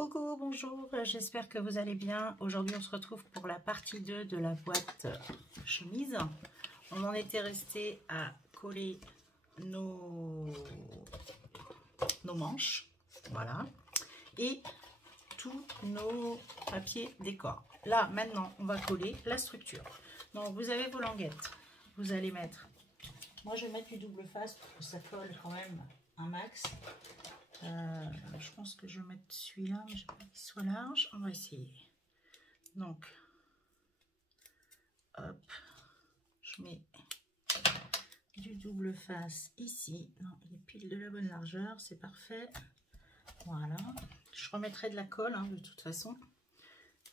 Coucou, bonjour, j'espère que vous allez bien. Aujourd'hui, on se retrouve pour la partie 2 de la boîte chemise. On en était resté à coller nos manches, voilà, et tous nos papiers décor. Là, maintenant, on va coller la structure. Donc, vous avez vos languettes. Vous allez mettre... Moi, je vais mettre du double face pour que ça colle quand même un max. Je pense que je vais mettre celui-là, mais je veux pas qu'il soit large. On va essayer. Donc, hop, je mets du double face ici. Non, il est pile de la bonne largeur, c'est parfait. Voilà. Je remettrai de la colle, hein, de toute façon.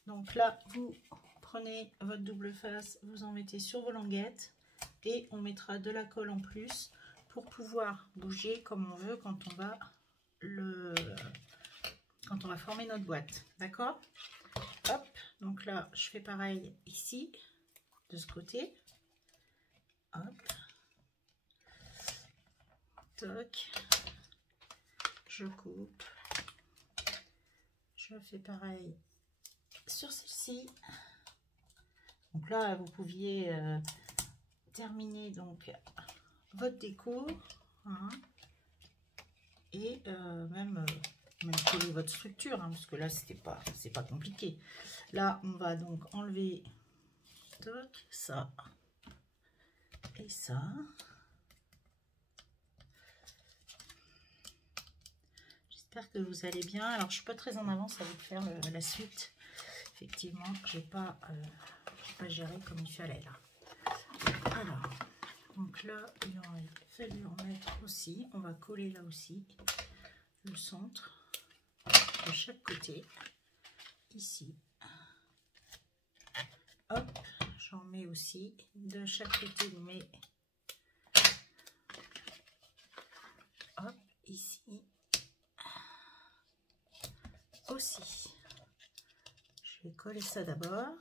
Donc là, vous prenez votre double face, vous en mettez sur vos languettes et on mettra de la colle en plus pour pouvoir bouger comme on veut quand on va former notre boîte, d'accord? Hop, donc là je fais pareil ici de ce côté, hop, toc, je coupe, je fais pareil sur celle-ci. Donc là vous pouviez terminer donc votre déco, hein, et même coller votre structure, hein, parce que là c'est pas compliqué. Là on va donc enlever toc, ça et ça. J'espère que vous allez bien. Alors je suis pas très en avance avec faire la suite. Effectivement, j'ai pas géré comme il fallait là. Alors donc là il aurait fallu en mettre aussi. On va coller là aussi le centre de chaque côté ici. Hop, j'en mets aussi de chaque côté, mais hop ici aussi. Je vais coller ça d'abord.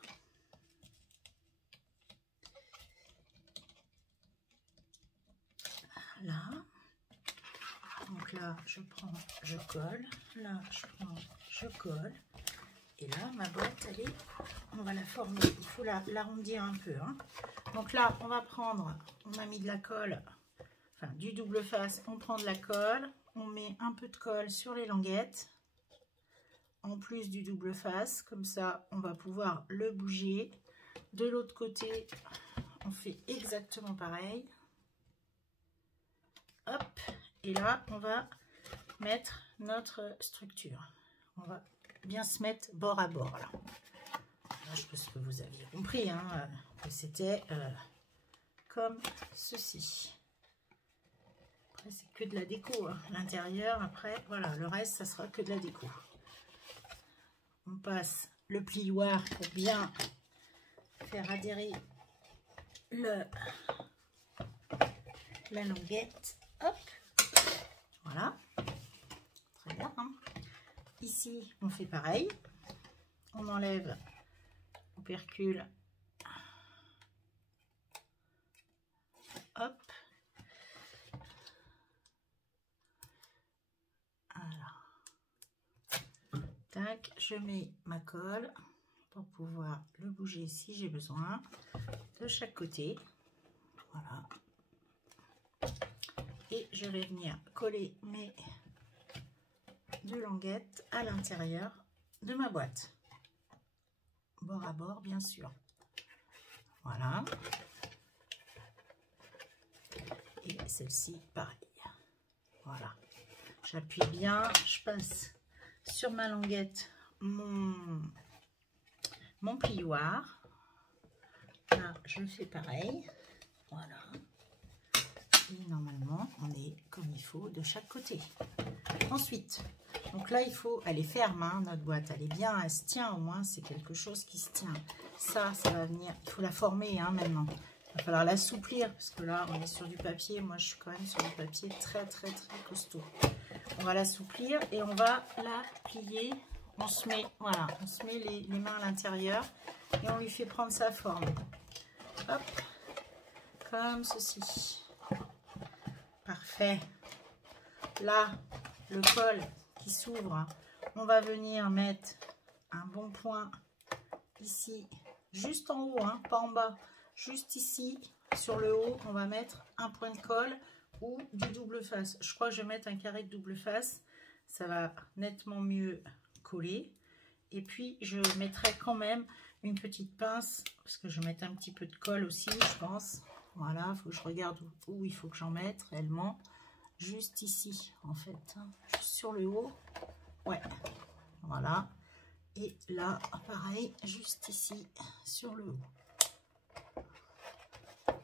Là. Donc là, je prends, je colle. Là, je prends, je colle. Et là, ma boîte, elle est, on va la former. Il faut l'arrondir un peu, hein. Donc là, on va prendre, on a mis de la colle, enfin du double face, on prend de la colle, on met un peu de colle sur les languettes, en plus du double face, comme ça, on va pouvoir le bouger. De l'autre côté, on fait exactement pareil. Hop, et là, on va mettre notre structure. On va bien se mettre bord à bord, là. Là, je pense que vous aviez compris, hein, que c'était comme ceci. Après, c'est que de la déco, hein. L'intérieur, après, voilà, le reste, ça sera que de la déco. On passe le plioir pour bien faire adhérer la languette. Hop, voilà, très bien, hein. Ici, on fait pareil. On enlève l'opercule. Hop. Alors. Tac, je mets ma colle pour pouvoir le bouger si j'ai besoin. De chaque côté. Voilà. Et je vais venir coller mes deux languettes à l'intérieur de ma boîte, bord à bord bien sûr. Voilà, et celle-ci pareil. Voilà, j'appuie bien, je passe sur ma languette mon plioir. Là je fais pareil, voilà. Et normalement, on est comme il faut de chaque côté. Ensuite, donc là, il faut, elle est ferme, hein, notre boîte, elle est bien, elle se tient au moins, c'est quelque chose qui se tient. Ça va venir, il faut la former, hein, maintenant. Il va falloir l'assouplir, parce que là, on est sur du papier. Moi, je suis quand même sur du papier très costaud. On va l'assouplir et on va la plier. On se met, voilà, on se met les mains à l'intérieur et on lui fait prendre sa forme. Hop, comme ceci. Parfait. Là, le col qui s'ouvre, on va venir mettre un bon point ici, juste en haut, hein, pas en bas, juste ici, sur le haut, on va mettre un point de colle ou du double face. Je crois que je vais mettre un carré de double face, ça va nettement mieux coller. Et puis, je mettrai quand même une petite pince, parce que je vais mettre un petit peu de colle aussi, je pense. Voilà, il faut que je regarde où il faut que j'en mette réellement. Juste ici, en fait, hein, juste sur le haut. Ouais, voilà. Et là, pareil, juste ici, sur le haut.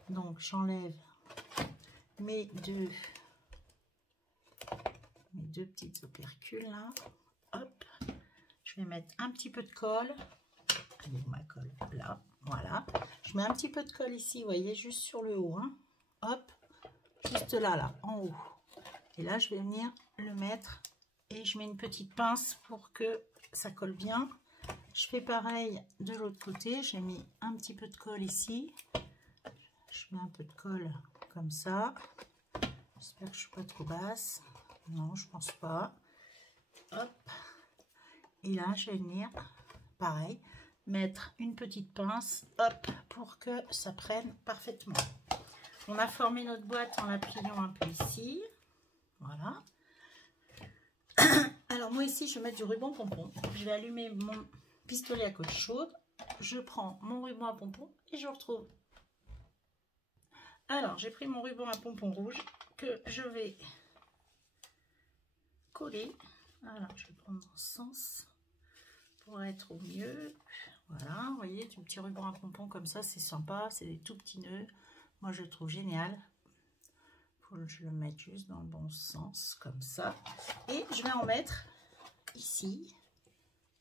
Donc, j'enlève mes deux petites opercules, là. Hop. Je vais mettre un petit peu de colle. Allez, ma colle, là, voilà. Je mets un petit peu de colle ici, vous voyez, juste sur le haut. Hein. Hop, juste là, en haut. Et là, je vais venir le mettre et je mets une petite pince pour que ça colle bien. Je fais pareil de l'autre côté. J'ai mis un petit peu de colle ici. Je mets un peu de colle comme ça. J'espère que je ne suis pas trop basse. Non, je pense pas. Hop. Et là, je vais venir, pareil, mettre une petite pince, hop, pour que ça prenne parfaitement. On a formé notre boîte en l'appuyant un peu ici. Voilà. Alors, moi, ici, je vais mettre du ruban pompon. Je vais allumer mon pistolet à colle chaude. Je prends mon ruban à pompon et je retrouve. Alors, j'ai pris mon ruban à pompon rouge que je vais coller. Alors, je vais prendre dans ce sens pour être au mieux. Voilà, vous voyez, du petit ruban à pompon comme ça, c'est sympa, c'est des tout petits nœuds. Moi, je le trouve génial. Faut que je le mette juste dans le bon sens, comme ça. Et je vais en mettre ici.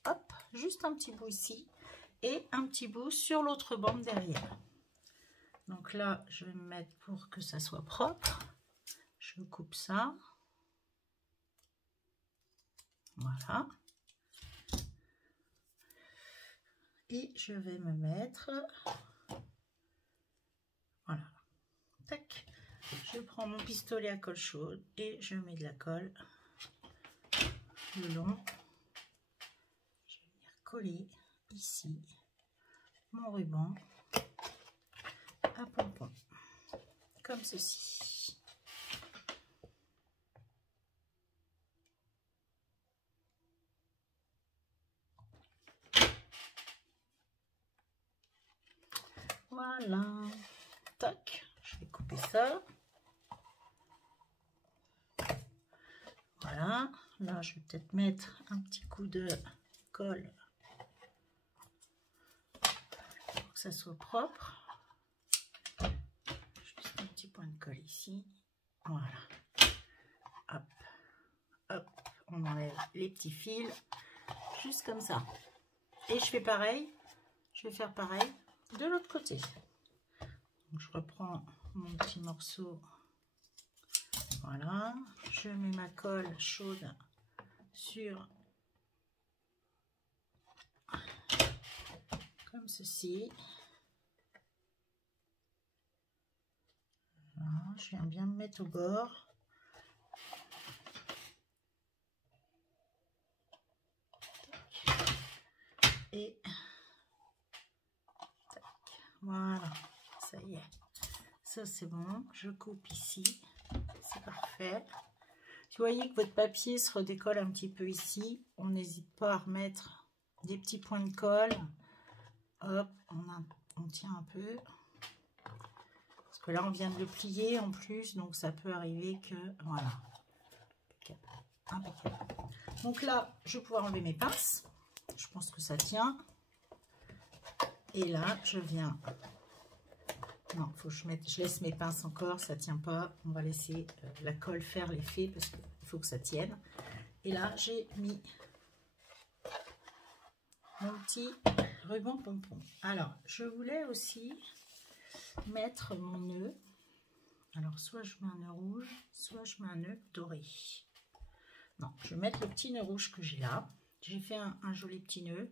Hop, juste un petit bout ici. Et un petit bout sur l'autre bande derrière. Donc là, je vais me mettre pour que ça soit propre. Je coupe ça. Voilà. Et je vais me mettre, voilà, tac, je prends mon pistolet à colle chaude et je mets de la colle le long. Je vais venir coller ici mon ruban à pompon, comme ceci. Voilà, tac, je vais couper ça. Voilà, là je vais peut-être mettre un petit coup de colle pour que ça soit propre. Juste un petit point de colle ici. Voilà. Hop, hop, on enlève les petits fils, juste comme ça. Et je fais pareil, je vais faire pareil de l'autre côté. Donc, je reprends mon petit morceau. Voilà, je mets ma colle chaude sur, comme ceci. Voilà, je viens bien me mettre au bord. Et tac, voilà, ça y est. Ça c'est bon, je coupe ici, c'est parfait. Si vous voyez que votre papier se redécolle un petit peu ici, on n'hésite pas à remettre des petits points de colle. Hop, on tient un peu. Parce que là, on vient de le plier en plus, donc ça peut arriver que... Voilà. Impeccable. Donc là, je vais pouvoir enlever mes pinces. Je pense que ça tient. Et là, je viens... Non, faut que je laisse mes pinces encore, ça tient pas. On va laisser la colle faire l'effet parce qu'il faut que ça tienne. Et là, j'ai mis mon petit ruban pompon. Alors, je voulais aussi mettre mon nœud. Alors, soit je mets un nœud rouge, soit je mets un nœud doré. Non, je vais mettre le petit nœud rouge que j'ai là. J'ai fait un joli petit nœud.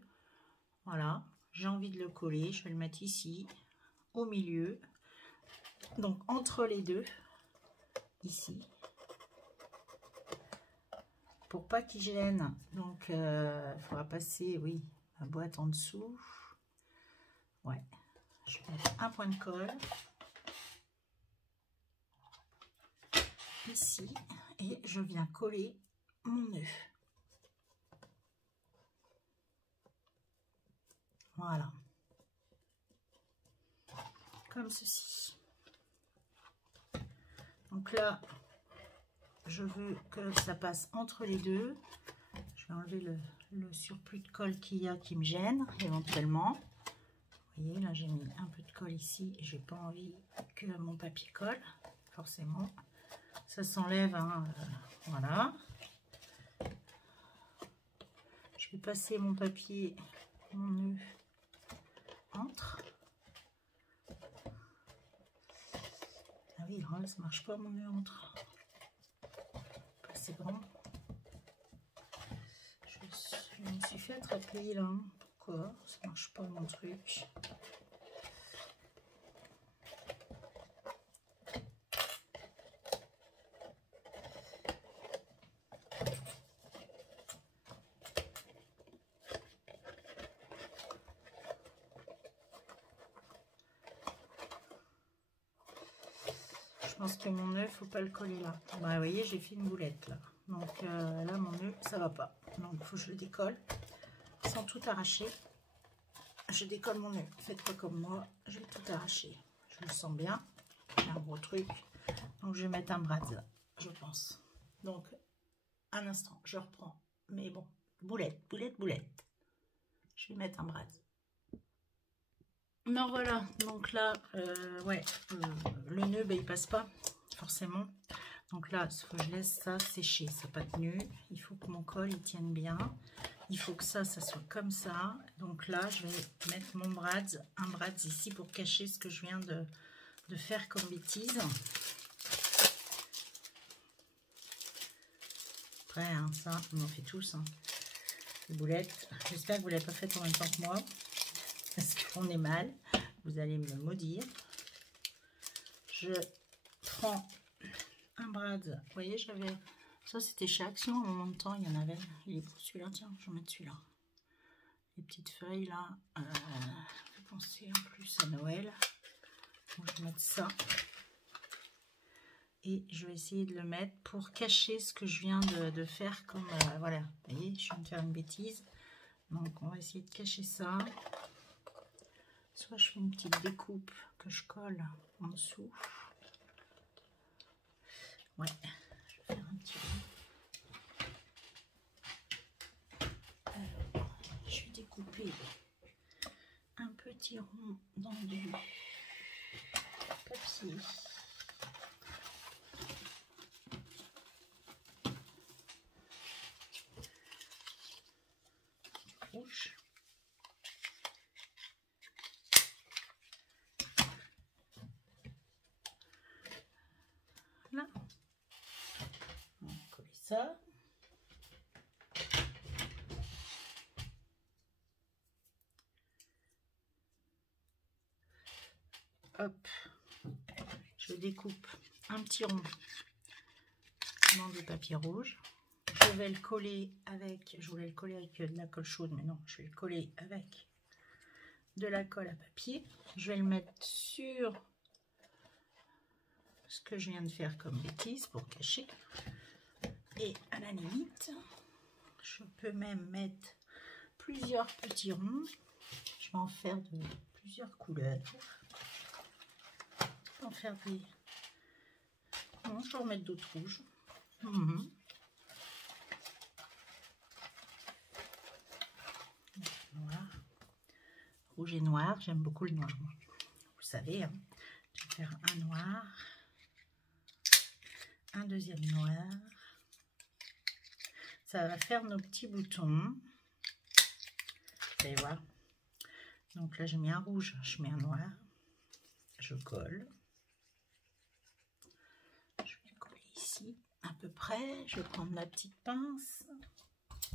Voilà, j'ai envie de le coller. Je vais le mettre ici, au milieu. Donc, entre les deux, ici. pour pas qu'il gêne. Donc, il faudra passer, oui, la boîte en dessous. Ouais, je vais mettre un point de colle ici et je viens coller mon nœud. Voilà, comme ceci. Donc là, je veux que ça passe entre les deux. Je vais enlever le surplus de colle qu'il y a qui me gêne éventuellement. Vous voyez, là j'ai mis un peu de colle ici et j'ai pas envie que mon papier colle, forcément. Ça s'enlève, hein, voilà. Je vais passer mon papier, mon nœud entre. Ah oui, là, ça marche pas mon nœud entre. Pas assez grand. Je me suis fait attraper là. Pourquoi ça marche pas mon truc? Je pense que mon nœud, faut pas le coller là. Bah, vous voyez, j'ai fait une boulette là. Donc là, mon nœud, ça va pas. Donc, il faut que je le décolle sans tout arracher. Je décolle mon nœud. Faites pas comme moi, je vais tout arracher. Je le sens bien. J'ai un gros truc. Donc, je vais mettre un brad, je pense. Donc, un instant, je reprends. Mais bon, boulette, boulette, boulette. Je vais mettre un brad. Non, voilà, donc là, ouais, le nœud, ben, il passe pas, forcément. Donc là, il faut que je laisse ça sécher, ça n'a pas tenu. Il faut que mon col, il tienne bien. Il faut que ça soit comme ça. Donc là, je vais mettre mon brad, un brad ici pour cacher ce que je viens de faire comme bêtise. Après, hein, ça, on en fait tous, hein. Les boulettes. J'espère que vous ne l'avez pas fait en même temps que moi. Parce qu'on est mal, vous allez me maudire. Je prends un brad. Vous voyez, j'avais ça, c'était chez Action en moment de temps. Il y en avait. Il est pour celui-là. Tiens, je vais mettre celui-là. Les petites feuilles là. Je vais penser en plus à Noël. Donc, je vais mettre ça. Et je vais essayer de le mettre pour cacher ce que je viens de faire. Comme voilà. Vous voyez, je viens de faire une bêtise. Donc, on va essayer de cacher ça. Soit je fais une petite découpe que je colle en dessous. Ouais, je vais faire un petit peu. Alors, je vais découper un petit rond dans du papier. Rouge. Là, on va coller ça. Hop, je découpe un petit rond dans du papier rouge. Je vais le coller avec, je voulais le coller avec de la colle chaude, mais non, je vais le coller avec de la colle à papier. Je vais le mettre sur ce que je viens de faire comme bêtise pour cacher. Et à la limite, je peux même mettre plusieurs petits ronds. Je vais en faire de plusieurs couleurs. Je peux en faire des... Non, je vais en mettre d'autres rouges. Noir. Rouge et noir, j'aime beaucoup le noir. Vous savez, hein. Je vais faire un noir, un deuxième noir. Ça va faire nos petits boutons. Vous allez voir. Donc là, j'ai mis un rouge, je mets un noir. Je colle. Je vais coller ici à peu près. Je vais prendre ma petite pince.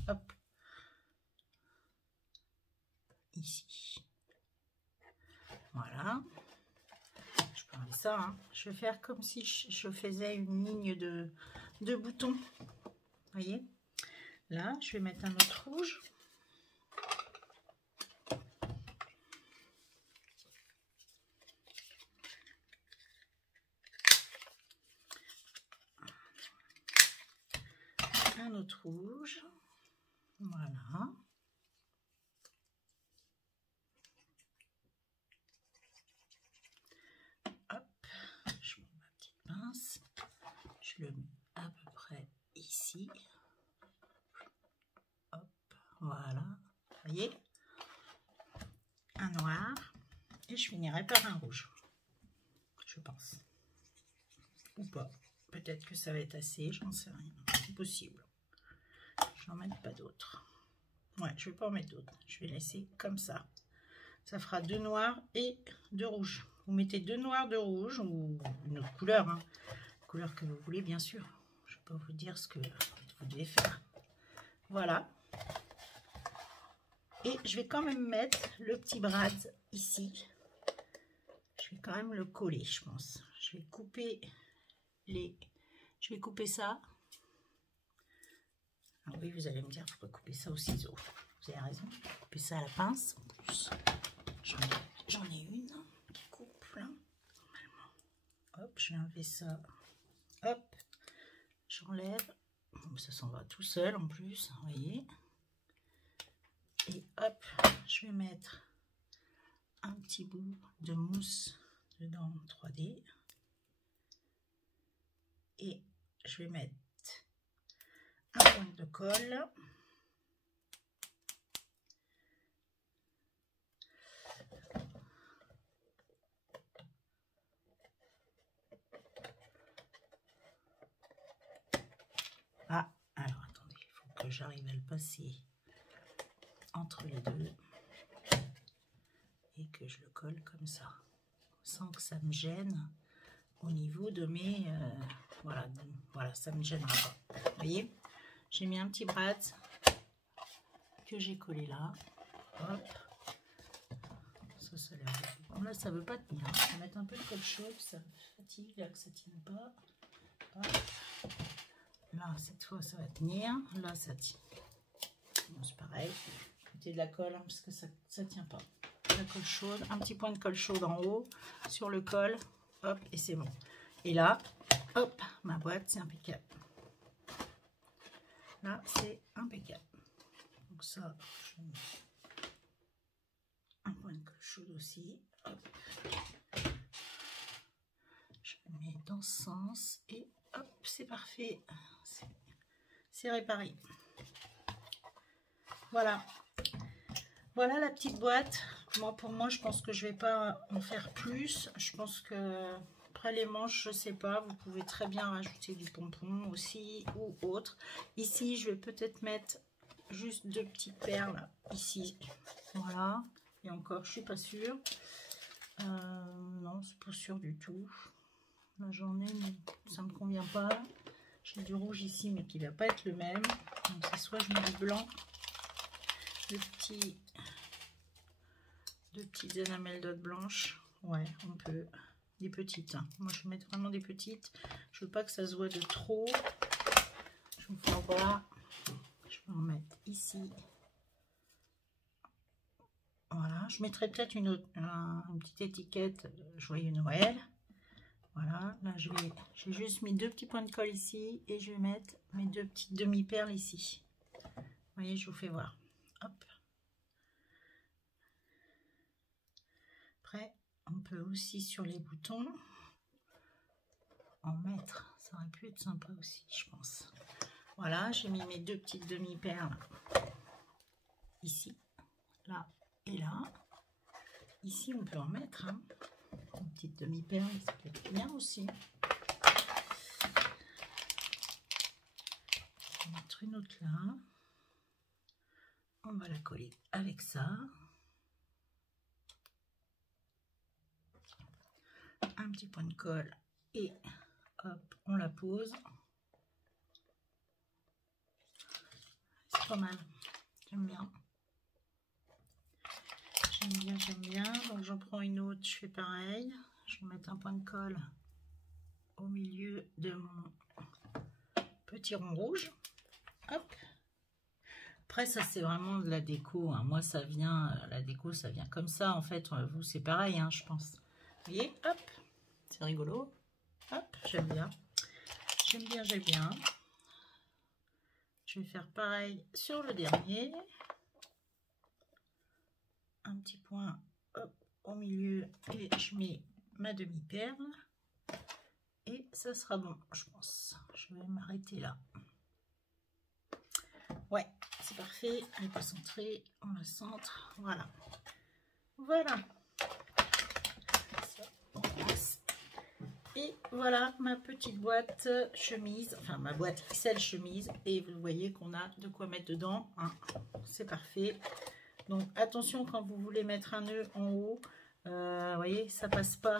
Hop. Ici. Voilà. Je peux enlever ça. Hein. Je vais faire comme si je faisais une ligne de boutons. Vous voyez? Là, je vais mettre un autre rouge. Un autre rouge. Voilà. Hop, je mets ma petite pince. Je le mets à peu près ici. Hop, voilà. Vous voyez? Un noir. Et je finirai par un rouge. Je pense. Ou pas. Peut-être que ça va être assez, j'en sais rien. C'est possible. Je n'en mets pas d'autres. Ouais, je vais pas en mettre d'autres. Je vais laisser comme ça. Ça fera 2 noirs et 2 rouges. Vous mettez 2 noirs, 2 rouges ou une autre couleur. Hein. Couleur que vous voulez, bien sûr. Je ne vais pas vous dire ce que vous devez faire. Voilà. Et je vais quand même mettre le petit brad ici. Je vais quand même le coller, je pense. Je vais couper Je vais couper ça. Alors oui, vous allez me dire, il faut couper ça au ciseau. Vous avez raison. Couper ça à la pince. En plus, j'en ai une qui coupe là. Normalement. Hop, je vais enlever ça. Hop, j'enlève. Bon, ça s'en va tout seul en plus, vous voyez. Et hop, je vais mettre un petit bout de mousse dedans 3D. Et je vais mettre un point de colle. Ah, alors attendez, il faut que j'arrive à le passer entre les deux et que je le colle comme ça, sans que ça me gêne au niveau de mes... voilà, ça ne me gênera pas. Vous voyez, j'ai mis un petit brad que j'ai collé là. Hop. Ça l'air bon. Là, ça veut pas tenir. Je vais mettre un peu de colle chaude, ça me fatigue là que ça tienne pas. Hop. Là, cette fois, ça va tenir. Là, ça tient. Bon, c'est pareil. Mettez de la colle hein, parce que ça tient pas. La colle chaude, un petit point de colle chaude en haut sur le col. Hop, et c'est bon. Et là, hop, ma boîte, c'est impeccable. Là, c'est impeccable. Donc ça, je mets un point de colle chaude aussi. Hop. Je le mets dans ce sens et hop, c'est parfait. C'est réparé. Voilà. Voilà la petite boîte. Pour moi, je pense que je vais pas en faire plus. Je pense que après les manches, je sais pas, vous pouvez très bien rajouter du pompon aussi ou autre. Ici, je vais peut-être mettre juste 2 petites perles ici. Voilà. Et encore, je suis pas sûre. Non, c'est pas sûr du tout. Là, j'en ai, mais ça me convient pas. J'ai du rouge ici, mais qui va pas être le même. Donc, c'est soit je mets du blanc, deux petites énamels d'autres blanches. Ouais, on peut. Des petites. Hein. Moi, je vais mettre vraiment des petites. Je veux pas que ça se voit de trop. Je vous fais voir. Je vais en mettre ici. Voilà. Je mettrai peut-être une petite étiquette Joyeux Noël. Voilà. Là, j'ai juste mis 2 petits points de colle ici. Et je vais mettre mes 2 petites demi-perles ici. Vous voyez, je vous fais voir. Hop. Après, on peut aussi sur les boutons en mettre. Ça aurait pu être sympa aussi, je pense. Voilà, j'ai mis mes 2 petites demi-perles ici, là et là. Ici, on peut en mettre hein. Une petite demi-perle, ça peut être bien aussi. On va mettre une autre là. On va la coller avec ça. Un petit point de colle et hop, on la pose. C'est pas mal, j'aime bien. J'aime bien. Donc j'en prends une autre, je fais pareil. Je vais mettre un point de colle au milieu de mon petit rond rouge. Hop. Après, ça, c'est vraiment de la déco. Hein. Moi, ça vient, la déco, ça vient comme ça. En fait, vous, c'est pareil, hein, je pense. Vous voyez, hop, c'est rigolo. Hop, j'aime bien. J'aime bien, j'aime bien. Je vais faire pareil sur le dernier. Un petit point, hop, au milieu. Et je mets ma demi-perle. Et ça sera bon, je pense. Je vais m'arrêter là. Ouais, c'est parfait. Elle est pas centrée. On la centre. Voilà. Voilà. Ça, on passe. Et voilà ma petite boîte chemise. Enfin, ma boîte XL chemise. Et vous voyez qu'on a de quoi mettre dedans. Hein. C'est parfait. Donc, attention quand vous voulez mettre un nœud en haut. Vous voyez, ça passe pas.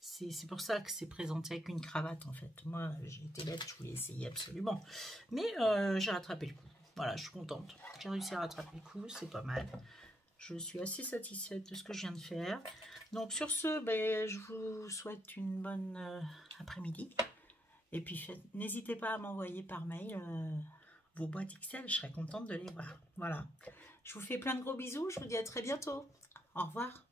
C'est pour ça que c'est présenté avec une cravate en fait. Moi j'ai été bête, je voulais essayer absolument. Mais j'ai rattrapé le coup. Voilà, je suis contente. J'ai réussi à rattraper le coup, c'est pas mal. Je suis assez satisfaite de ce que je viens de faire. Donc sur ce, ben, je vous souhaite une bonne après-midi. Et puis n'hésitez pas à m'envoyer par mail vos boîtes XL, je serais contente de les voir. Voilà. Je vous fais plein de gros bisous, je vous dis à très bientôt. Au revoir.